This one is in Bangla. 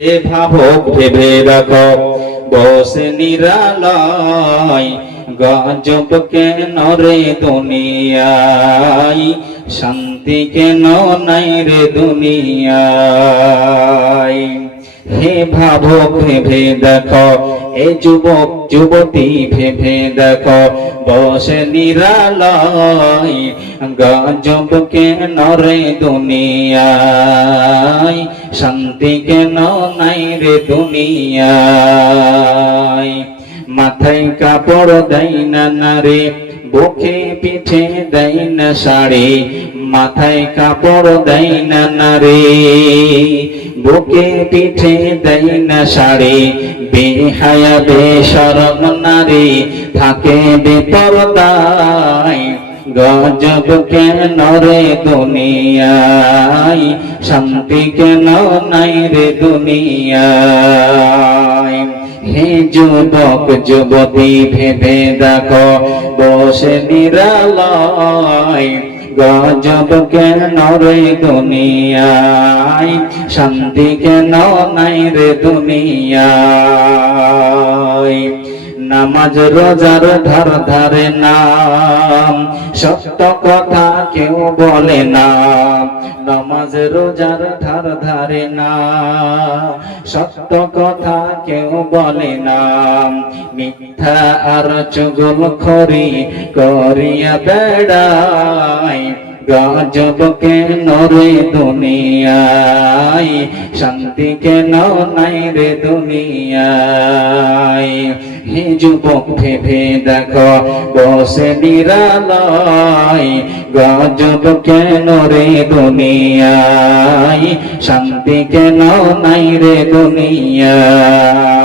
এ ভাবুক ভেবে দেখো বসে নিরালয়, গজব কেন রে দুনিয়ায়, শান্তি কেন নাই রে দুনিয়ায়। হে ভাবুক ভেবে দেখো, এ যুবক যুবতী ভেবে দেখো, বসে নিরালয়, গজব কেন রে দুনিয়ায়, শান্তি কেন নাই রে দুনিয়ায়। মাথায় কাপড় দেয় না নারী, বুকে পিঠে দেয় না শাড়ি, মাথায় কাপড় দেয় না নারী, বুকে পিঠে দেয় না শাড়ি, বেহায়া বেশরম নারী থাকে বেপরদায়, গজব কেন রে দুনিয়ায়, শান্তি কেন নাই রে দুনিয়ায়। হে যুবক যুবতী ভেবে দেখো, বসে নিরালয়, গজব কেন রে দুনিয়ায়, শান্তি কেন নাই রে দুনিয়ায়। নামাজ রোজার ধার ধারে না, সত্য কথা কেউ বলে না, নামাজ রোজার ধার ধারে না, সত্য কথা কেউ বলে না, মিথ্যা আর চুগলখড়ি করিয়া বেড়ায়, গজব কেন রে দুনিয়ায়, শান্তি কেন নাই রে দুনিয়ায়। হে যুবক ভেবে দেখো, বসে নিরালয়, গজব কেন রে দুনিয়ায়, শান্তি কেন নাই রে দুনিয়ায়।